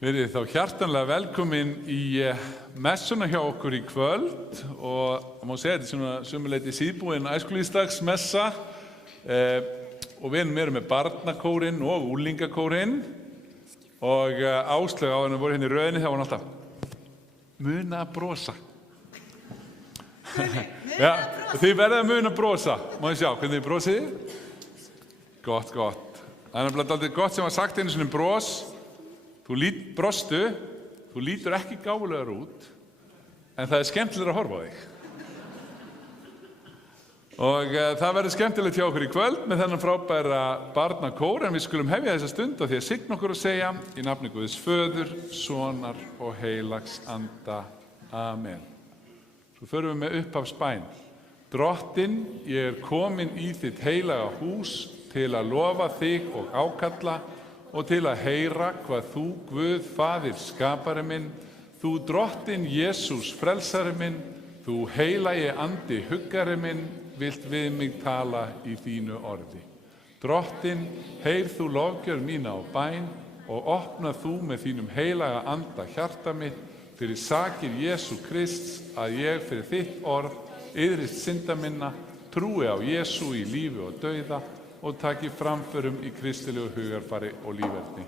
Verið þá hjartanlega velkomin í messuna hjá okkur í kvöld og má segja þetta svona sömuleyti síðbúin æskulýðsdagsmessa og við erum með barnakórinn og úlingakórinn og Áslaug á henni voru hérna í röðinni þá var hann alltaf muna að brosa. Já, þið verðið að muna að brosa. Má ég sjá hvernig þið brosið? Gott. Það er nefnilega gott sem var sagt einu sinni bros. Brostu, þú lítur ekki gáfulegar út, en það er skemmtilega að horfa á þig. Og það verður skemmtilegt hjá okkur í kvöld með þennan frábæra barnakór, en við skulum hefja þessa stund á því að signa okkur að segja í nafni Guðs Föður, Sonar og Heilags Anda. Amen. Svo förum við með upphafsbæn. Drottinn, ég komin í þitt heilaga hús til að lofa þig og ákalla og til að heyra hvað þú, Guð, Faðir, skapari minn, þú drottinn Jesús, frelsari minn, þú heilagi andi, huggari minn, vilt við mig tala í þínu orði. Drottinn, heyr þú lofgjörð mína á bæn og opna þú með þínum heilaga anda hjarta mitt fyrir sakir Jesú Krists að ég fyrir þitt orð iðrist synda minna, trúi á Jesú í lífi og dauða og taki framförum í kristilegu hugarfari og líferni.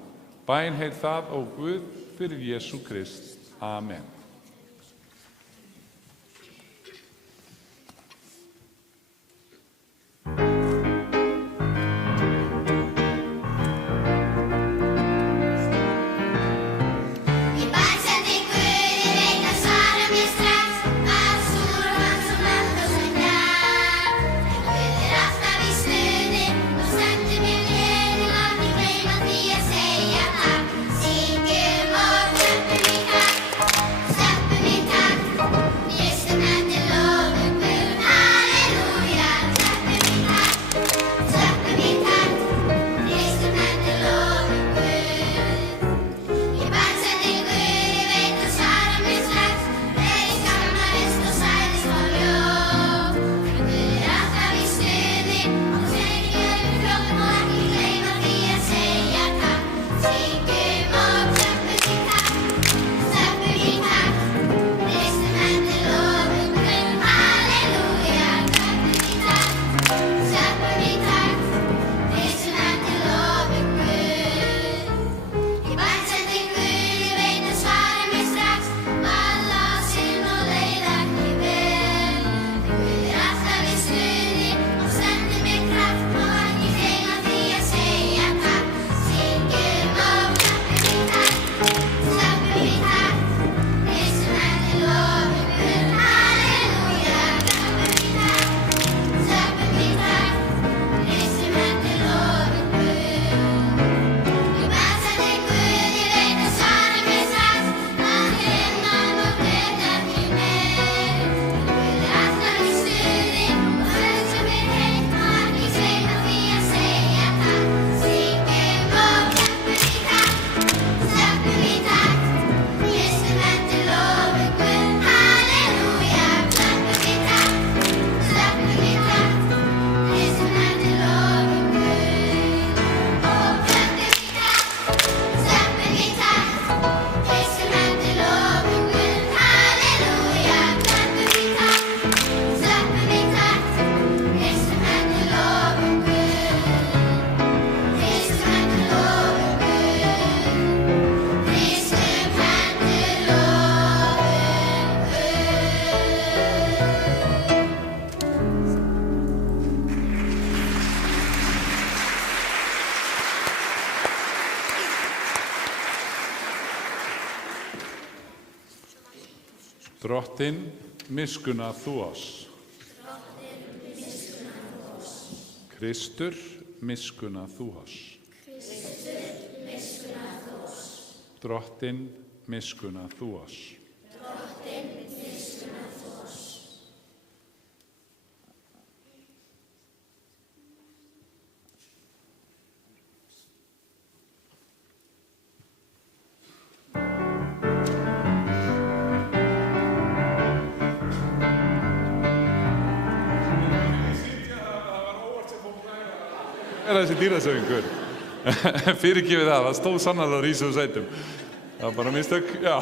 Bæn heit það, ó Guð, fyrir Jesú Krist. Amen. Drottinn, miskunna þú oss. Kristur, miskunna þú oss. Drottinn, miskunna þú oss. Þessi dýrasöngur. Fyrirgefið það stóð sannarlega á rísu og sætum. Það var bara mistök, já.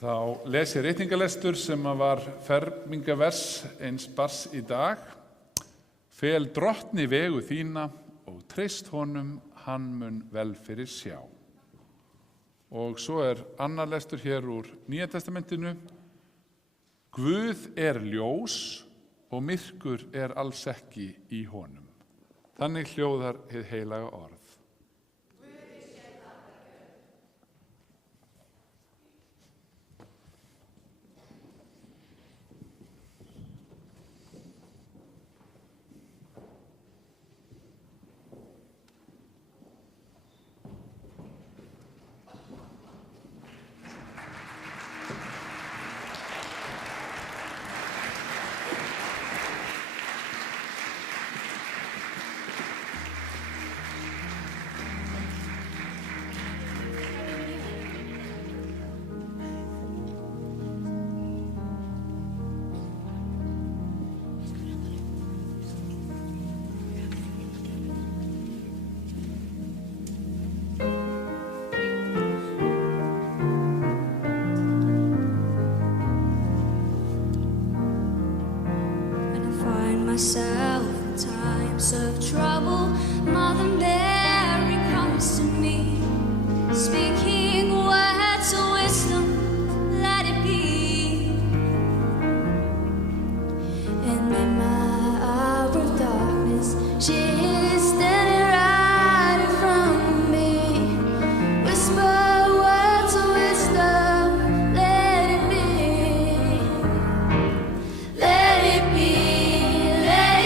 Þá les ég ritningalestur sem var fermingavers eins barns í dag. Fel drottni vegu þína og treyst honum, hann mun vel fyrir sjá. Og svo annar lestur hér úr Nýja testamentinu. Guð ljós og myrkur alls ekki í honum. Þannig hljóðar hið heilaga orð. Myself in times of trouble, Mother Mary comes to me, speaking words of wisdom, let it be. And in my hour of darkness, she is standing right in front of me, whisper words of wisdom, let it be. Let it be. Let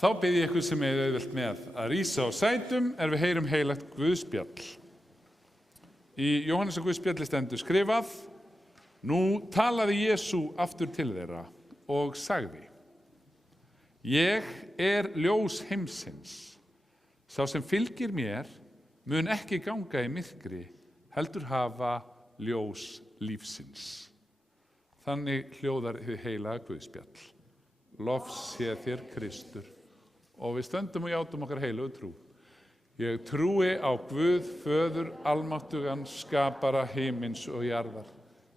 Þá bið ég ykkur sem er auðvelt með að rísa á sætum við heyrum heilagt Guðspjall. Í Jóhannesar Guðspjalli stendur skrifað: Nú talaði Jesú aftur til þeirra og sagði: Ég ljós heimsins. Sá sem fylgir mér mun ekki ganga í myrkri, heldur hafa ljós lífsins. Þannig hljóðar hið heilaga Guðspjall. Lofs sé þér Kristur. Og við stöndum og játum okkar heilögu trú. Ég trúi á Guð, Föður almáttugan, skapara himins og jarðar.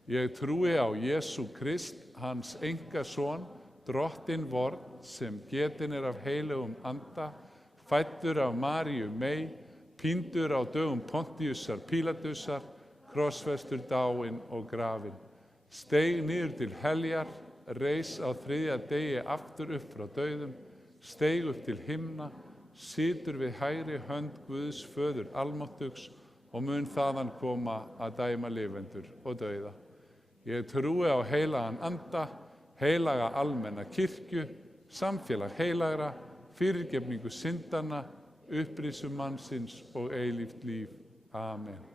Ég trúi á Jesú Krist, hans einkason, drottinn vorn, sem getinn af heilögum anda, fæddur af Maríu mey, píndur á dögum Pontíusar Pílatusar, krossfestur, dáinn og grafinn, steig niður til heljar, reis á þriðja degi aftur upp frá dauðum, steig upp til himna, situr við hægri hönd Guðs Föður almáttugs og mun þaðan koma að dæma lifendur og dauða. Ég trúi á heilagan anda, heilaga almenna kirkju, samfélag heilagra, fyrirgefningu syndanna, upprísu mannsins og eilíft líf. Amen.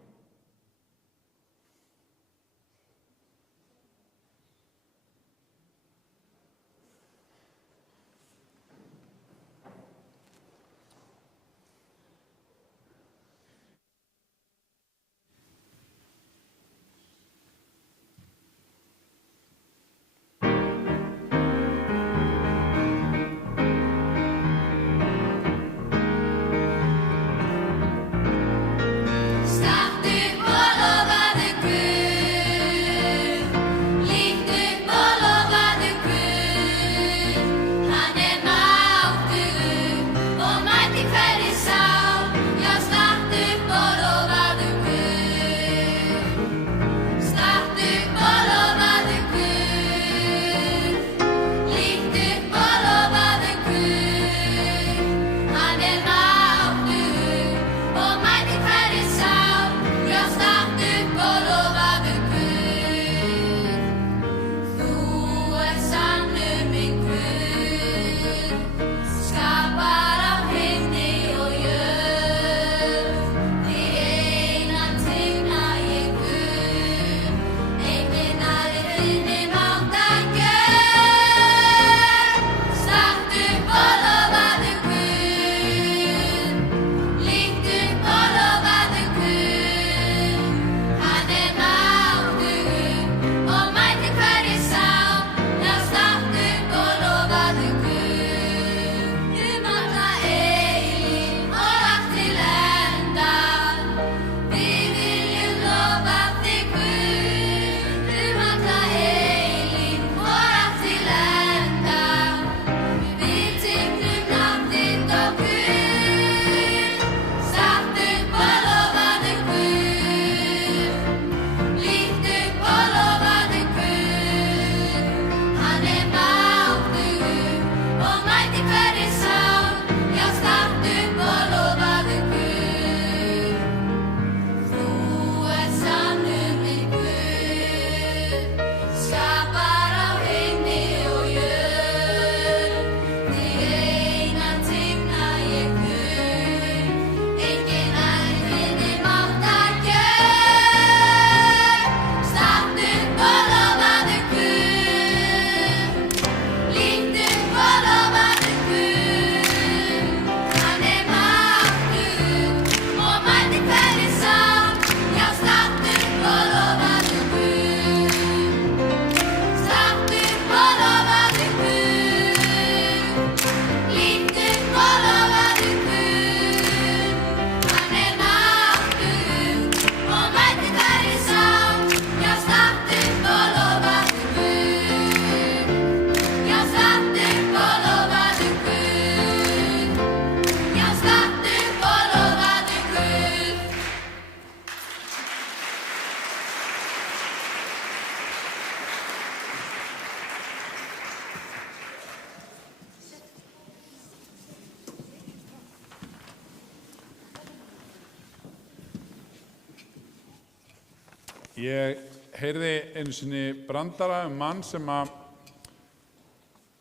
Ég heyrði einu sinni brandara mann sem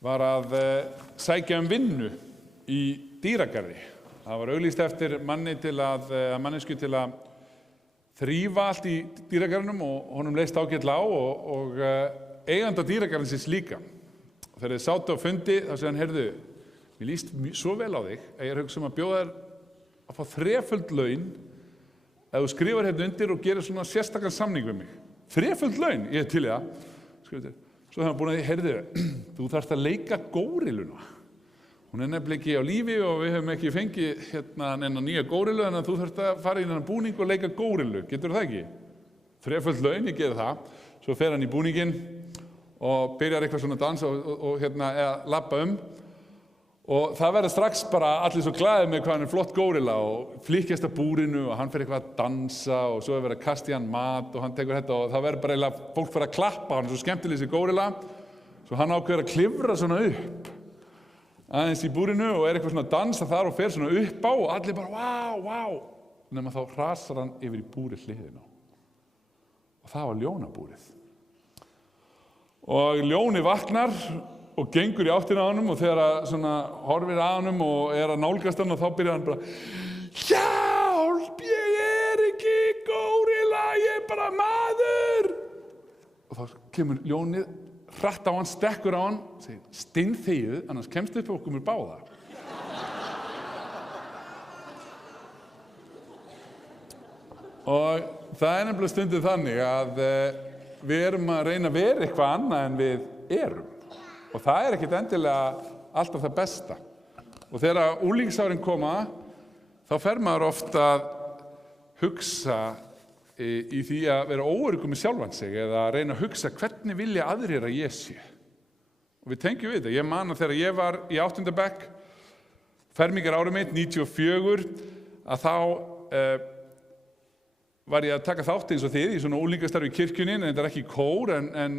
var að sækja vinnu í dýragarði. Það var auglýst eftir mannesku til að þrífa allt í dýragarðinum og honum leist ágætlega á og eiganda dýragarðinsins líka. Og þegar þeir sátu á fundi þá segði hann, heyrðu, mér líst svo vel á þig að ég er hugsa að bjóða þér að fá 3-föld laun ef þú skrifar hérna undir og gerir svona sérstakan samning við mig. 3-föld laun, ég er til í það. Svo þegar hann búin að því, heyrðu, þú þarft að leika góriluna. Hún er nefnilega ekki á lífi og við höfum ekki fengið neina nýja górilu, en þú þarft að fara í þennan búning og leika górilu. Getur það ekki? 3-föld laun, ég geri það. Svo fer hann í búninginn og byrjar eitthvað svona dansa og eða labba Og það verður strax bara allir svo glaðir með hvað hann er flott górilla og flykkjast að búrinu og hann fer eitthvað að dansa og svo er verið að kasta í hann mat og hann tekur þetta og það verður bara eiginlega fólk fyrir að klappa, hann er svo skemmtileg þessi górilla. Svo hann ákveður að klifra svona upp aðeins í búrinu og er eitthvað svona að dansa þar og fer svona upp á og allir bara vá. Nema þá hrasar hann yfir í búrið hliðina. Og það var ljónabúrið. Og ljónið vaknar og gengur í áttina á honum og þegar svona horfir að honum og er að nálgast hann og þá byrjar hann bara Hjálp, ég er ekki górilla, ég er bara maður! Og þá kemur ljónið, hratt á hann, stekkur á hann, segir steinþegið, annars kemst upp okkur mér báða. Og það er nefnilega stundum þannig að við erum að reyna að vera eitthvað annað en við erum. Og það er ekkert endilega alltaf það besta. Og þegar unglingsárin koma, þá fer maður oft að hugsa í því að vera óöruggur með sjálfan sig eða að reyna að hugsa hvernig vilja aðrir að ég sé. Og við tengjum við þetta. Ég man að þegar ég var í 8. bekk, fermingarárið mitt, 94, að þá var ég að taka þátt eins og þið í svona unglingastarfi í kirkjunni, en þetta er ekki kór en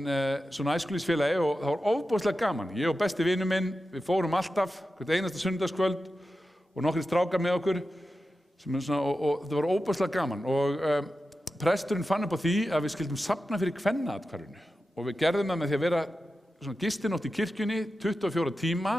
svona æskulýðsfélagi og það var ofboðslega gaman. Ég og besti vinur minn, við fórum alltaf, hvert einasta sunnudagskvöld og nokkrir strákar með okkur og þetta var ofboðslega gaman og presturinn fann upp á því að við skildum safna fyrir kvennaathvarfinu og við gerðum það með því að vera svona gistinótt í kirkjunni 24 tíma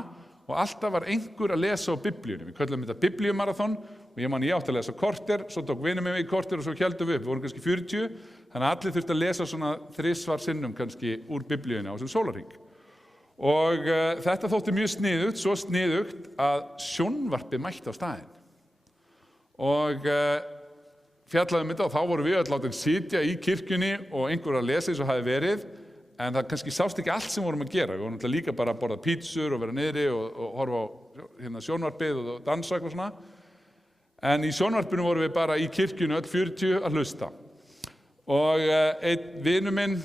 og alltaf var einhver að lesa á biblíunni. Við köllum þetta biblíumarathon og ég átti að lesa korter, svo tók vinur með mig í korter og svo héldum við upp. Við vorum kannski 40, þannig að allir þurftu að lesa svona 3 sinnum kannski úr biblíunni á þessum sólarhring. Og þetta þótti mjög sniðugt, svo sniðugt að sjónvarpið mætti á staðinn. Og fjallaðum þetta og þá vorum við öll látin sitja í kirkjunni og einhver að lesa eins og hafi verið, en það kannski sást ekki allt sem vorum að gera. Við vorum líka bara að borða pítsur og vera niðri og horfa á sjónvarpið og dansa eitthvað svona. En í sjónvarpinu vorum við bara í kirkjunni öll 40 að hlusta. Og einn vinur minn,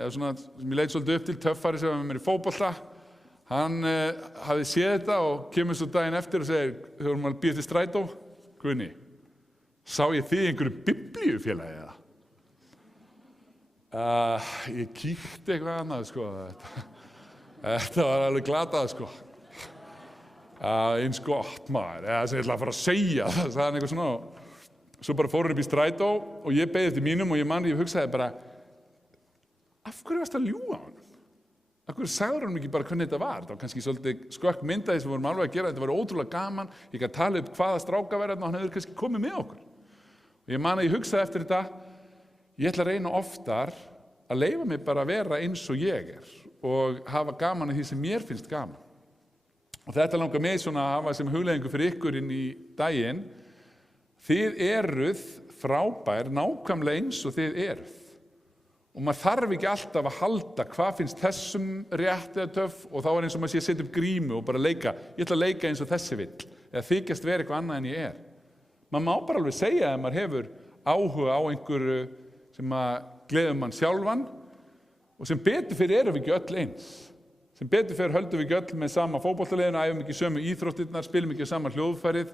svona, sem ég leit svolítið upp til, töffari sem var með mér í fótbolta, hann hafði séð þetta og kemur svo daginn eftir og segir, við vorum að bíða til strætó, Guðni, sá ég þig í einhverju biblíufélagi eða? Ég kíkti eitthvað annað, sko. Þetta var alveg glatað, sko. Eins gott, maður, eða sem ég ætla að fara að segja, það sagði hann eitthvað svona. Svo bara fórum upp í strætó og ég beið eftir mínum og ég hugsaði bara, af hverju varst að ljúga honum? Af hverju sagður hann ekki bara hvernig þetta var? Það var kannski svolítið skökk myndaði sem við vorum alveg að gera, þetta var ótrúlega gaman, ég gæti tala upp hvaða stráka verið og hann hefur kannski komið með okkur. Og ég hugsaði eftir þetta, ég ætla að reyna oftar að leyfa mig bara að vera eins og ég er og hafa gaman af því sem mér finnst gaman. Og þetta langar mig svona að hafa sem hugleiðingu fyrir ykkur inn í daginn. Þið eruð frábær nákvæmlega eins og þið eruð. Og maður þarf ekki alltaf að halda hvað finnst þessum rétt eða töff og þá er eins og maður sé að setja upp grímu og bara leika. Ég ætla að leika eins og þessi vill eða þykjast vera eitthvað annað en ég er. Maður má bara alveg segja að maður hefur áhuga á einhverju sem að gleður mann sjálfan og sem betur fyrir erum við ekki öll eins. Sem betur fyrir höldum við ekki öll með sama fótboltaliðinu, æfum ekki sömu íþróttirnar, spilum ekki sama hljóðfærið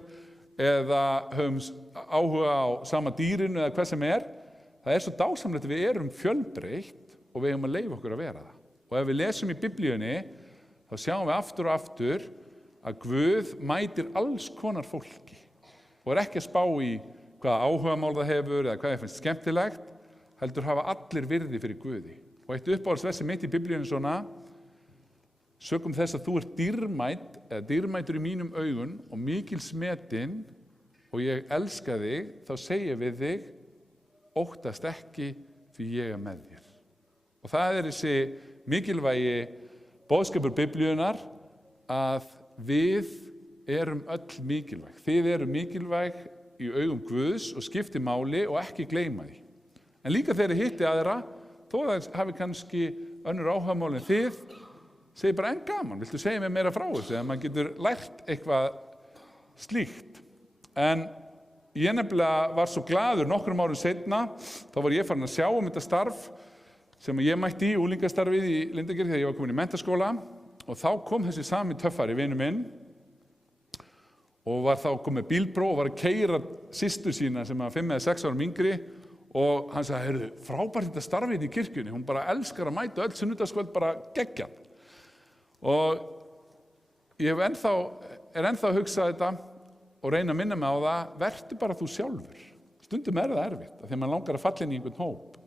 eða höfum áhuga á sama dýrinu eða hvað sem er. Það er svo dásamlegt að við erum fjölbreytt og við eigum að leyfa okkur að vera það. Og ef við lesum í biblíunni, þá sjáum við aftur og aftur að Guð mætir alls konar fólki og er ekki að spá í hvaða áhugamál það hefur eða hvað það finnst skemmtilegt, heldur hafa allir virði fyrir Guði. Og eitt uppáhaldsversi mitt í biblíunni svona, sökum þess að þú ert dýrmætur í mínum augun og mikils metin og ég elska þig, þá segi ég við þig, óttast ekki því ég er með þér. Og það er þessi mikilvægi boðskapur Biblíunnar að við erum öll mikilvæg. Þið eru mikilvæg í augum Guðs og skipti máli og ekki gleyma því. En líka þegar þið hitti aðra, þó að það hafi kannski önnur áhugamál en þið, segi bara en gaman, viltu segja mér meira frá þessu, eða maður getur lært eitthvað slíkt. En ég nefnilega var svo glaður nokkrum árum seinna, þá var ég farin að sjá þetta starf sem ég mætti í unglingastarfið í Lindagerði þegar ég var komin í menntaskóla og þá kom þessi sami töffari vinur minn og var þá komið bílpróf og var að keyra systur sína sem var 5 eða 6 árum yngri og hann sagði, heyrðu, frábært þetta starfið í kirkjunni, hún bara elskar að mæta öll sunnudagskvöld, bara geggjað. Og ég er ennþá að hugsa þetta og reyna að minna mig á það, vertu bara þú sjálfur. Stundum það erfitt, af því að maður langar að falla inn í einhvern hóp.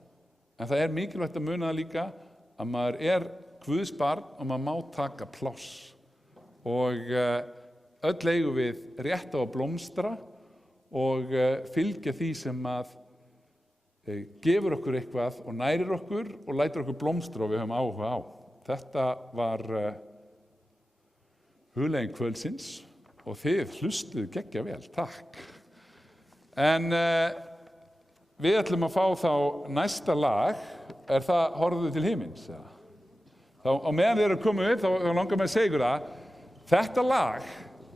En það er mikilvægt að muna það líka að maður er Guðs barn og maður má taka pláss. Og öll eigum við rétt á að blómstra og fylgja því sem að gefur okkur eitthvað og nærir okkur og lætur okkur blómstra og við höfum áhuga á. Þetta var hugleiðing kvöldsins og þið hlustuðu geggja vel, takk. En við ætlum að fá þá næsta lag, er það Horfðu til himins? Þá á meðan þið eru að koma upp, þá langar mig að segja ykkur það, þetta lag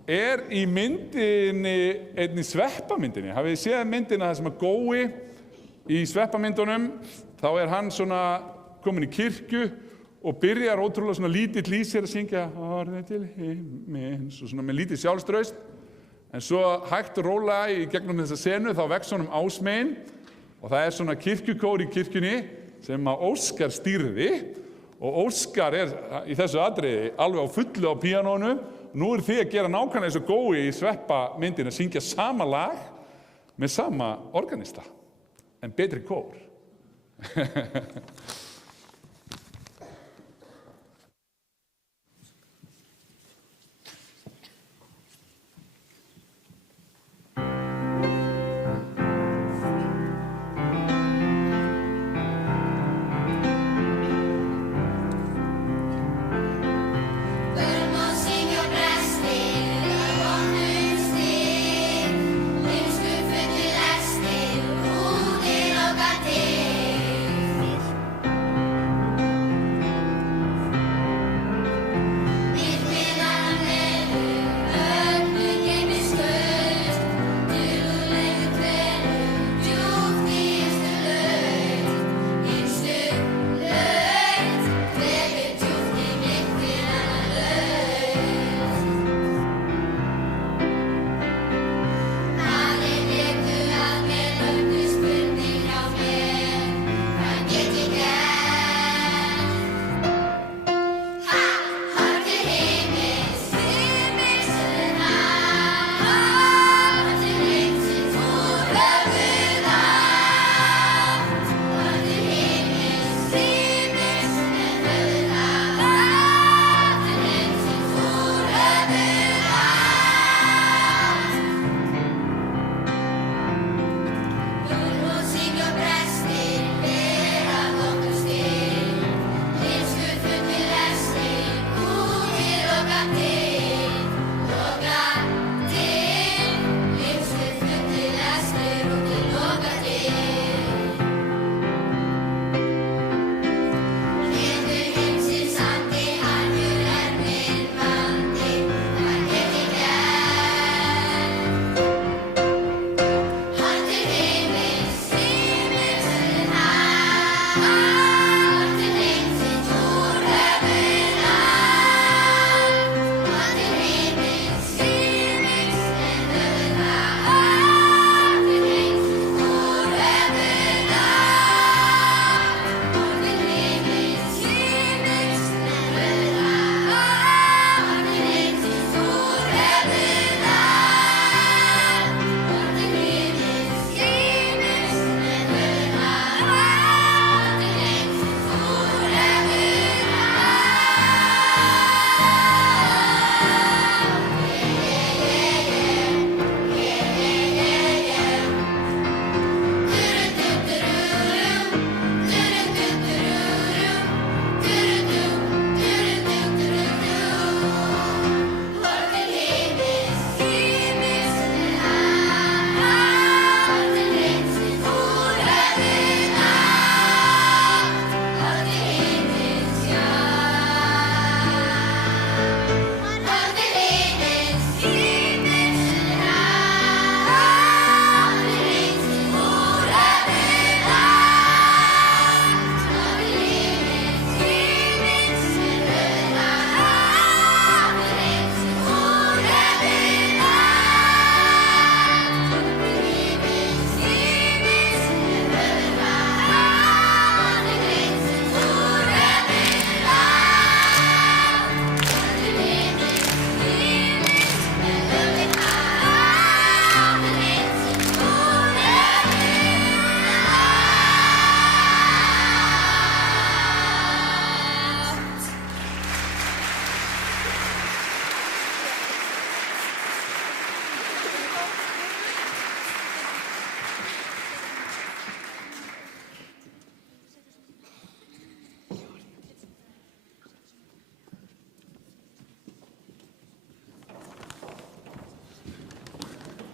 er í myndinni, einni sveppamyndinni. Hafið þið séð myndina það sem að Gói í sveppamyndunum, þá er hann svona komin í kirkju og byrjar ótrúlega svona lítill í sér að syngja Horfðu til himins og svona með lítið sjálfstraust. En svo hægt og rólega í gegnum þessa senu þá vex honum ásmegin og það er svona kirkjukór í kirkjunni sem að Óskar stýrði og Óskar er í þessu atriði alveg á fullu á píanónu. Nú er þið að gera nákvæmlega eins og Gói í sveppamyndin að syngja sama lag með sama organista en betri kór. Til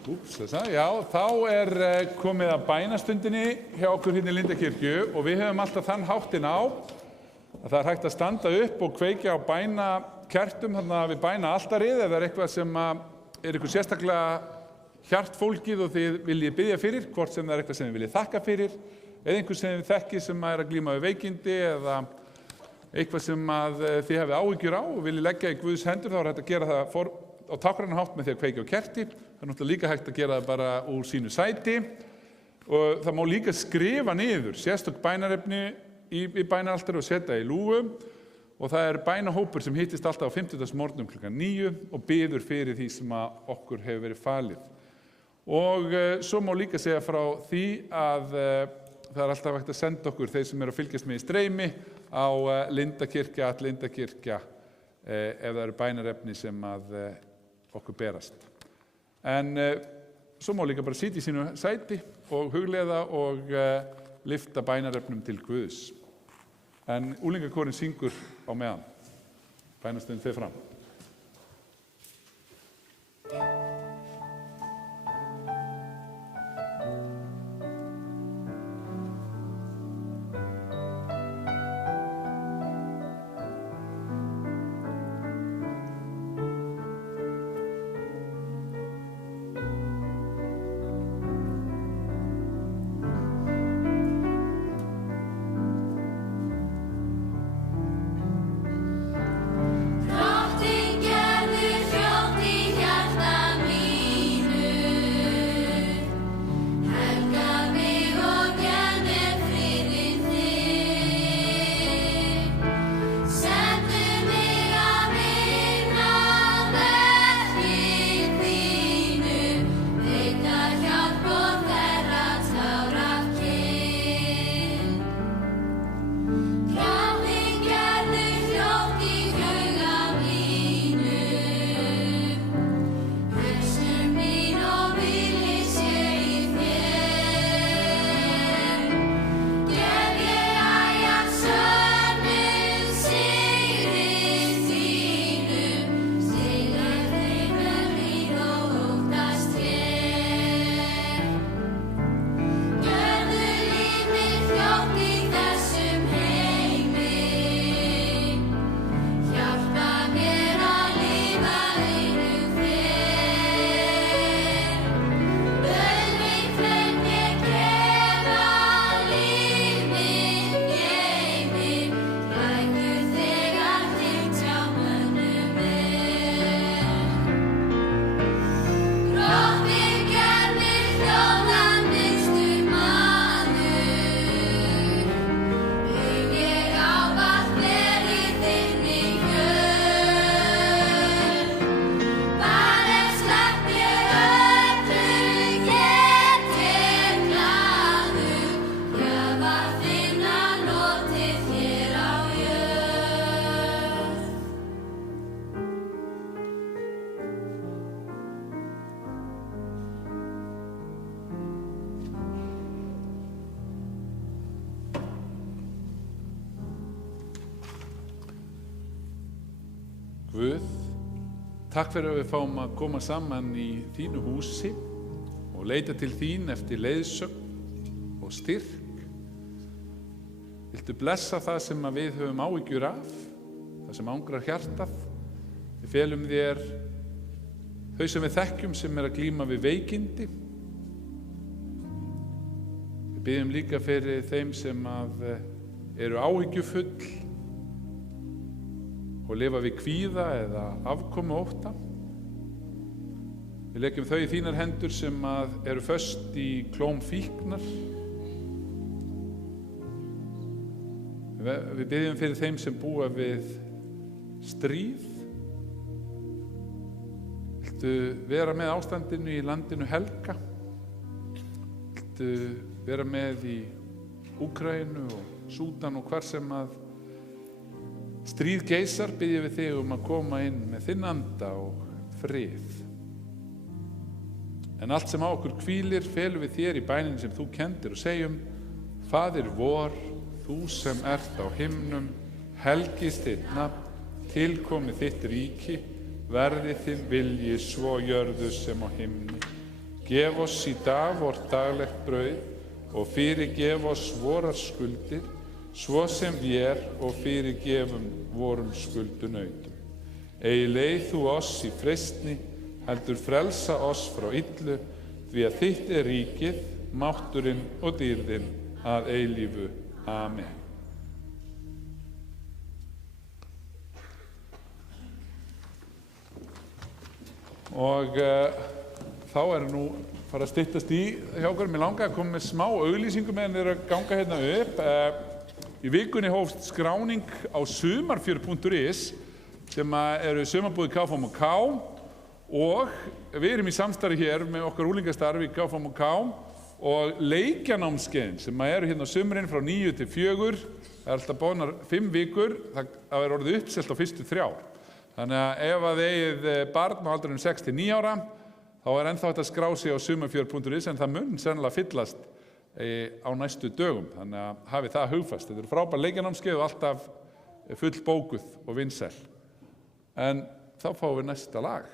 Já, þá komið að bænastundinni hjá okkur hérna í Lindakirkju og við höfum alltaf þann háttinn á að það hægt að standa upp og kveikja á bænakertum þarna við bænaaltarið ef það eitthvað sem ykkur sérstaklega hjartfólkið og þið viljið biðja fyrir, hvort sem það eitthvað sem þið viljið þakka fyrir eða einhver sem þið þekkið sem að glíma við veikindi eða eitthvað sem að þið hafið áhyggjur á og viljið leggja í Guðs hendur, þá hægt að gera það á tákrænan hátt með því að kveikja á kerti. Það er náttúrulega líka hægt að gera það bara úr sínu sæti og það má líka skrifa niður sérstök bænarefni í bænaaltari og setja í lúgu og það er bænahópur sem hittist alltaf á 50. morgnum klukkan 9 og biður fyrir því sem að okkur hefur verið falið. Og svo má líka segja frá því að það er alltaf hægt að senda okkur þeir sem eru að fylgjast með í streymi á lindakirkja ef það eru bænarefni sem að okkur berast. En svo má líka bara sitja í sínu sæti og hugleiða og lyfta bænarefnum til Guðs. En úlingakórinn syngur á meðan. Bænastundin fer fram. Guð, takk fyrir að við fáum að koma saman í þínu húsi og leita til þín eftir leiðsögn og styrk. Viltu blessa það sem að við höfum áhyggjur af, það sem angrar hjartað. Við felum þér þau sem við þekkjum sem að glíma við veikindi. Við biðjum líka fyrir þeim sem að eru áhyggjufull og lifa við kvíða eða afkomu ótta. Við leggjum þau í þínar hendur sem að eru föst í klóm fíknar. Við biðjum fyrir þeim sem búa við stríð. Viltu vera með ástandinu í landinu Helga? Viltu vera með í Úkraínu og Súdan og hvar sem að stríð geisar, biðjum við þig að koma inn með þinn anda og frið. En allt sem á okkur hvílir felum við þér í bænin sem þú kenndir og segjum: Faðir vor, þú sem ert á himnum, helgist þitt nafn, tilkomi þitt ríki, verði þinn vilji svo á jörðu sem á himni. Gef oss í dag vort daglegt brauð og fyrirgef oss vorar skuldir, svo sem vér og fyrirgefum vorum skuldunautum. Ei leið þú oss í freistni, heldur frelsa oss frá illu, því að þitt ríkið, mátturinn og dýrðin að eilífu. Amen. Og þá nú fara að styttast í hjá okkur. Mér langaði að koma með smá auglýsingu meðan þeir að ganga hérna upp. Í vikunni hófst skráning á sumarfjör.is sem eru sumarbúðir KFUM&K og við erum í samstarfi hér með okkar unglingastarfi í KFUM&K og leikjanámskeiðin sem eru hérna á sumrin frá 9 til 4. Það alltaf boðnar 5 vikur, það orðið uppselt á fyrstu 3. Þannig að ef að eigið barn á aldrinum 6 til 9 ára, þá ennþá hægt að skrá sig á sumarfjör.is en það mun sennilega fyllast á næstu dögum. Þannig að hafi það hugfast. Þetta eru frábær leikjanámskeið og alltaf full bókuð og vinsæl. En þá fáum við næsta lag.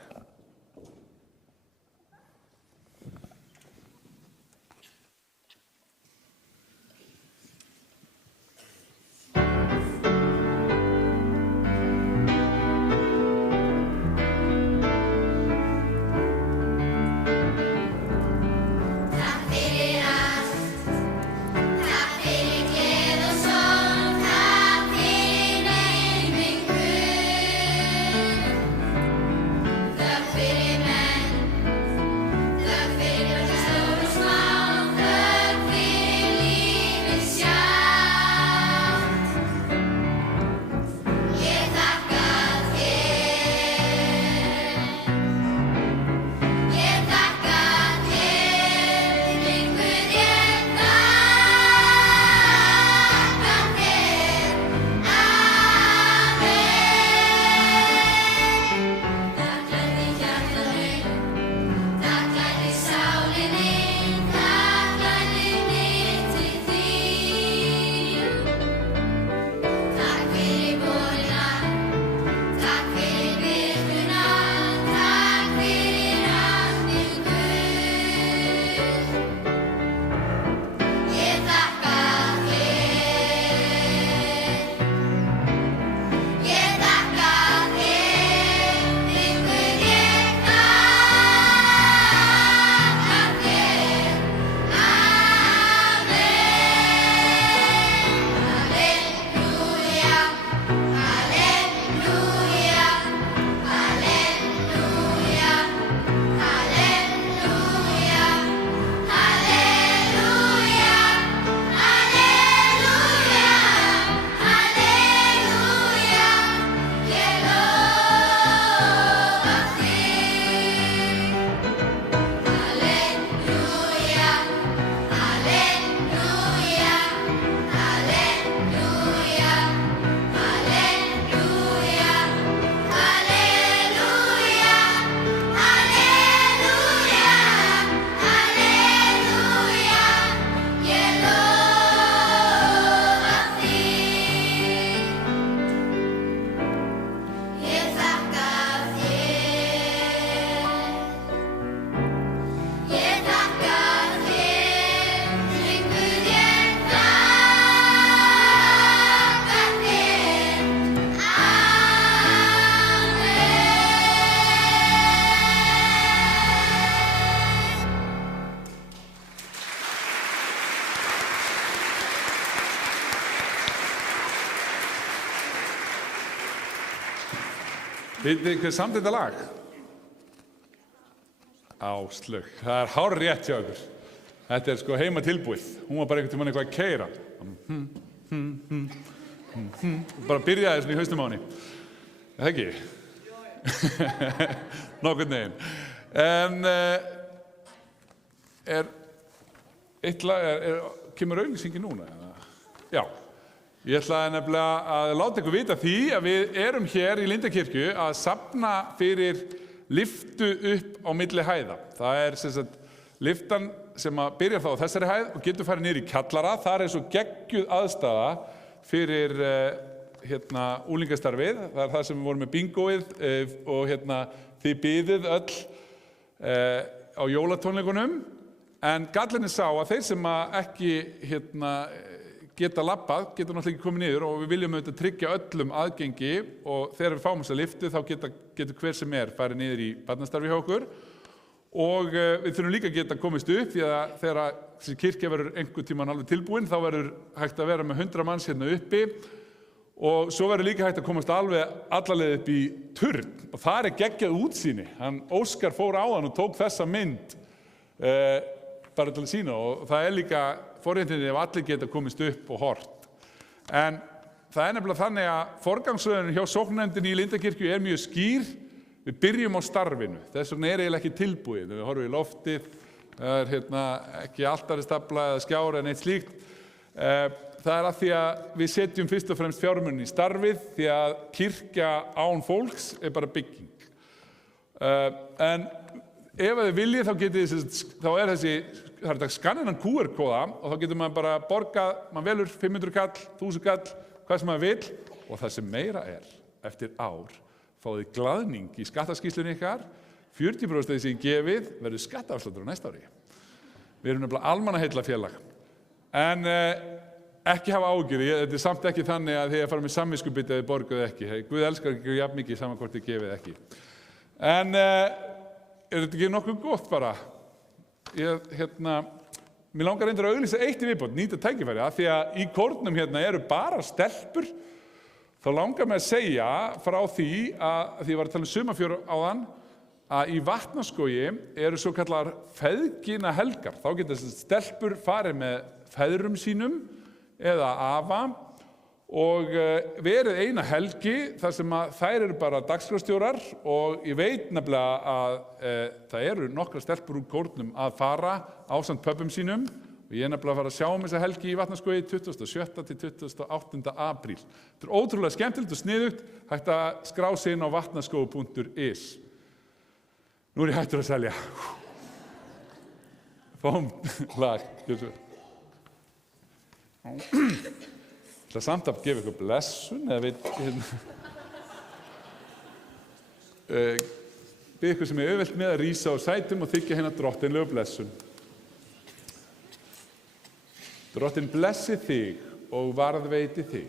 Vitið þið hver samdi þetta lag? Áslaug. Það hárrétt hjá ykkur. Þetta sko heima tilbúið. Hún var bara einhvern tímann eitthvað að keyra. Bara byrjaði svona í hausnum á henni. Er það ekki? Nokkurn veginn. En eitt lag, kemur auglýsingin núna? Já. Ég ætlaði nefnilega að láta ykkur vita því að við erum hér í Lindakirkju að safna fyrir lyftu upp á milli hæða. Það sem sagt lyftan sem að byrja þá á þessari hæð og getur farið niður í kjallara. Þar svo geggjuð aðstaða fyrir unglingastarfið. Það það sem við vorum með bingoið og þið biðið öll á jólatónleikunum, en gallinn sá að þeir sem ekki geta labbað, geta náttúrulega ekki komið niður og við viljum auðvitað tryggja öllum aðgengi og þegar við fáum þessa lyftu þá getur hver sem farið niður í barnastarfi hjá okkur og við þurfum líka að geta komist upp því að þegar þessi kirkja verður einhvern tímann alveg tilbúin þá verður hægt að vera með 100 manns hérna uppi og svo verður líka hægt að komast alveg allalega upp í turn og það geggjað útsýni. Óskar fór á hann og tók þessa mynd bara til að sýna og það líka forréttindi ef allir geta komist upp og hort. En það nefnilega þannig að forgangsröðunin hjá sóknarnefndinni í Lindakirkju mjög skýr. Við byrjum á starfinu, þess vegna eiginlega ekki tilbúið. Við horfum í loftið, það ekki altaristafla eða skjár eða neitt slíkt. Það að því að við setjum fyrst og fremst fjármunni í starfið því að kirkja án fólks bara bygging. En ef þið viljið þá getið þá þessi, það þetta skanninan QR-kóða og þá getur maður bara borgað, maður velur 500 kall, 1000 kall, hvað sem maður vill og það sem meira eftir ár fáið glaðning í skattaskýrslunni ykkar, 40% sem gefið verður skattaafsláttur á næsta ári. Við erum nefnilega almannaheillafélag. En ekki hafa áhyggjur, þetta samt ekki þannig að þið fara með samviskubit eða borguð ekki. Guð elskar ekki jafn mikið saman hvort þið gefið ekki. En þetta ekki nokkuð gott bara? Mér langar reyndar að auglýsa eitt í viðbót, nýta tækifæri, af því að í kórnum eru bara stelpur. Þá langar mig að segja frá því að því ég var að tala sumarfjör áðan að í Vatnaskógi eru svo kallar feðgina helgar. Þá geta stelpur farið með feðrum sínum eða afa og verið eina helgi þar sem þær eru bara dagskrárstjórar og ég veit nefnilega að það eru nokkra stelpur úr kórnum að fara ásamt pöbbum sínum. Og ég nefnilega að fara að sjá þessa helgi í Vatnaskógi 27. til 28. apríl. Þetta ótrúlega skemmtilegt og sniðugt, hægt að skrá sig inn á vatnaskói.is. Nú ég hættur að selja. Fáum lag. Það samt að gefa ykkur blessun, eða bið ykkur sem auðvelt með að rísa á sætum og þiggja hérna drottinlegu blessun. Drottinn blessi þig og varðveiti þig.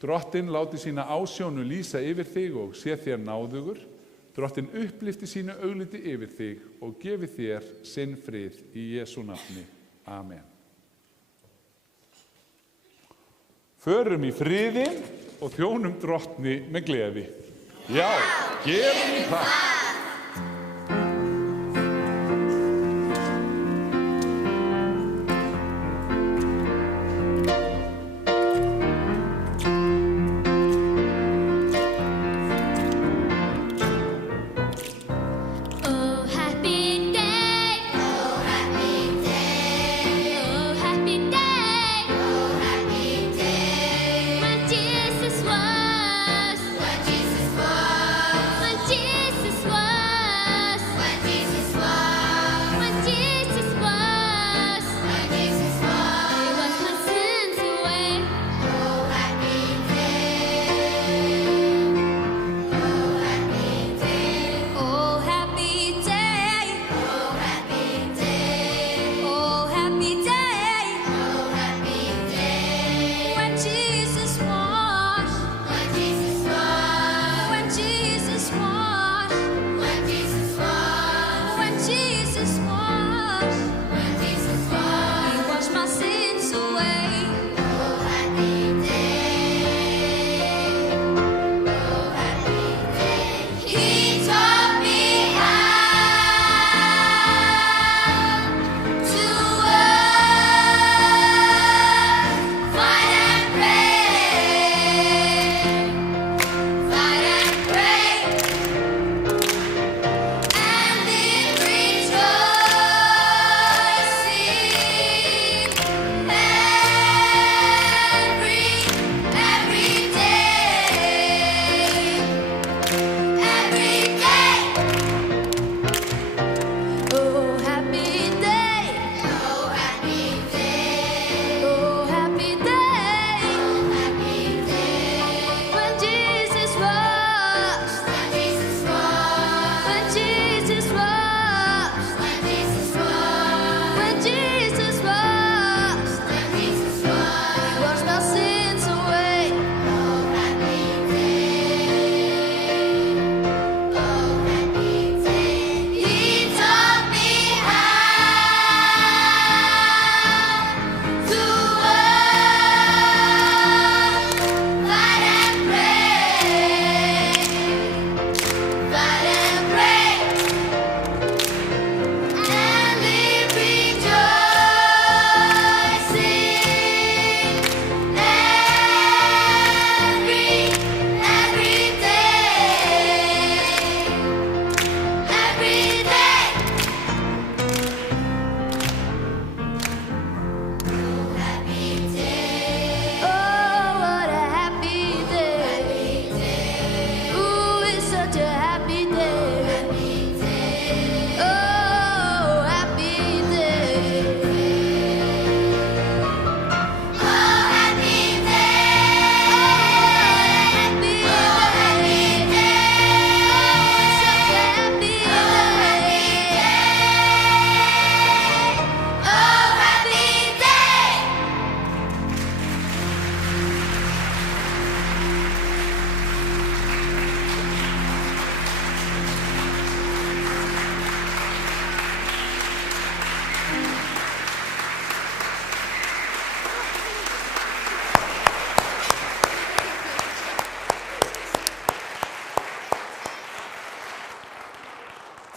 Drottinn láti sína ásjónu lýsa yfir þig og sé þér náðugur. Drottinn upplifti sínu augliti yfir þig og gefi þér sinn frið í Jesú nafni. Amen. Förum í friði og þjónum drottni með gleði. Já, gerum það. Jesus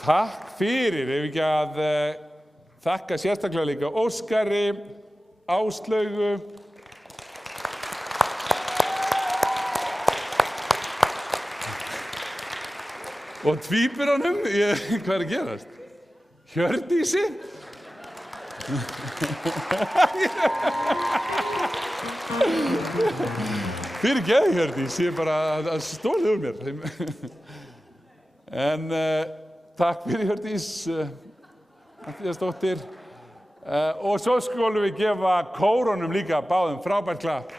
Takk fyrir, ef ekki að þakka sérstaklega líka Óskari, Áslaugu. Og tvíburunum, hvað er að gerast? Hjördísi? Fyrirgefðu, Hjördís, ég bara að stólið úr mér. En takk fyrir, Hjördís, Matthíasdóttir. Og svo skulum við gefa kórunum líka báðum frábært klapp.